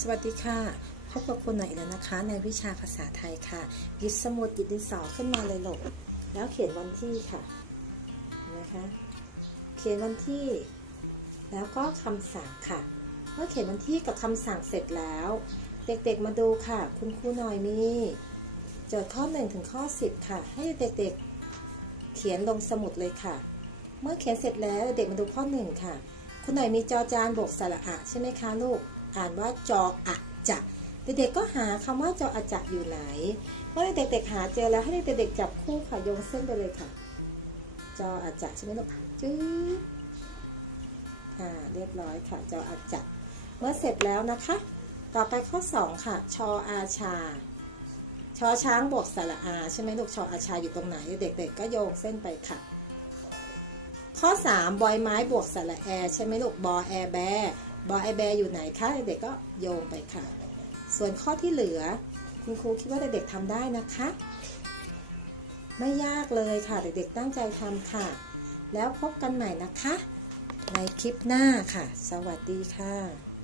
สวัสดีค่ะ พบกับคุณหน่อยแล้วนะคะ ในวิชาภาษาไทยค่ะหยิบสมุดหยิบดินสอขึ้นมาเลยหลกแล้วเขียนวันที่ค่ะเห็นไหมคะเขียนวันที่ แล้วก็คำสั่งค่ะ เมื่อเขียนวันที่กับคำสั่งเสร็จแล้ว เด็กๆมาดูค่ะ คุณครูหน่อยมีโจทย์ข้อ1ถึงข้อ 10 ค่ะ ให้เด็กๆเขียนลงสมุดเลยค่ะ เมื่อเขียนเสร็จแล้วเด็กมาดูข้อ 1 ค่ะ คุณหน่อยมีจอจานบวกสระอะใช่ไหมคะลูก อ่านว่าจออะจะเด็กๆก็หาคำว่าจออะจะอยู่ไหนเมื่อเด็กๆหาเจอแล้วให้เด็กๆจับคู่ค่ะโยงเส้นไปเลยค่ะ จออะจะใช่ไหมลูกจื๊ดอ่าเรียบร้อยค่ะจออะจะเมื่อเสร็จแล้วนะคะ ต่อไปข้อ 2 ค่ะ ชออาชา ชอช้างบวกสระอาใช่ไหมลูกชออาชาอยู่ตรงไหน เด็กๆก็โยงเส้นไปค่ะ ข้อ 3 บอยไม้บวกสระแอร์ใช่ไหมลูกบอแอร์แบร์บอแอร์แบร์อยู่ไหนคะเด็กๆก็โยงไปค่ะ ส่วนข้อที่เหลือ คุณครูคิดว่าเด็กๆทำได้นะคะ ไม่ยากเลยค่ะ เด็กๆตั้งใจทำค่ะ แล้วพบกันใหม่นะคะ ในคลิปหน้าค่ะ สวัสดีค่ะ